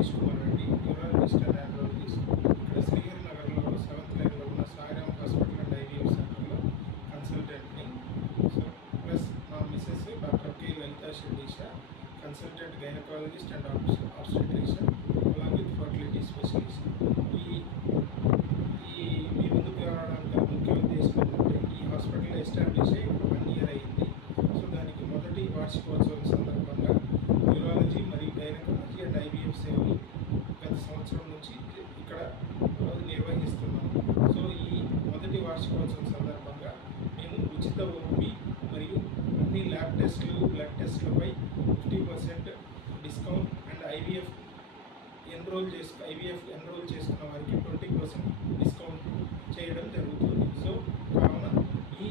Satish Kumar Reddy, neurologist and andrologist. ఇక్కడ శ్రీహరి నగర్లో 7th లైన్లో ఉన్న సాయిరామ్ హాస్పిటల్ అండ్ ఐవీఎఫ్ సెంటర్లో కన్సల్టెంట్ని. సో ప్లస్ మా Mrs doctor K Lalitha Sirisha, consultant gynaecologist and obstetrician along with fertility specialist. ఈ మీ ముందుకు రావడానికి ముఖ్య ఉద్దేశం ఏంటంటే ఈ హాస్పిటల్ ఎస్టాబ్లిష్ అయ్యి 1 year అయింది. సో దానికి మొదటి వార్షికోత్సవం సందర్భంగా న్యూరాలజీ మరియు గైనకాలజీ అండ్ ఐవీఎఫ్ సేవలు గత సంవత్సరం నుంచి ఇక్కడ నిర్వహిస్తున్నాము. సో ఈ మొదటి వార్షికోత్సవం సందర్భంగా మేము ఉచిత ఓపీ మరియు అన్ని ల్యాబ్ టెస్టులు, బ్లడ్ టెస్టులపై 50% డిస్కౌంట్ అండ్ ఐవీఎఫ్ ఎన్రోల్ చేసుకున్న వారికి 20% డిస్కౌంట్ చేయడం జరుగుతుంది. సో కావున ఈ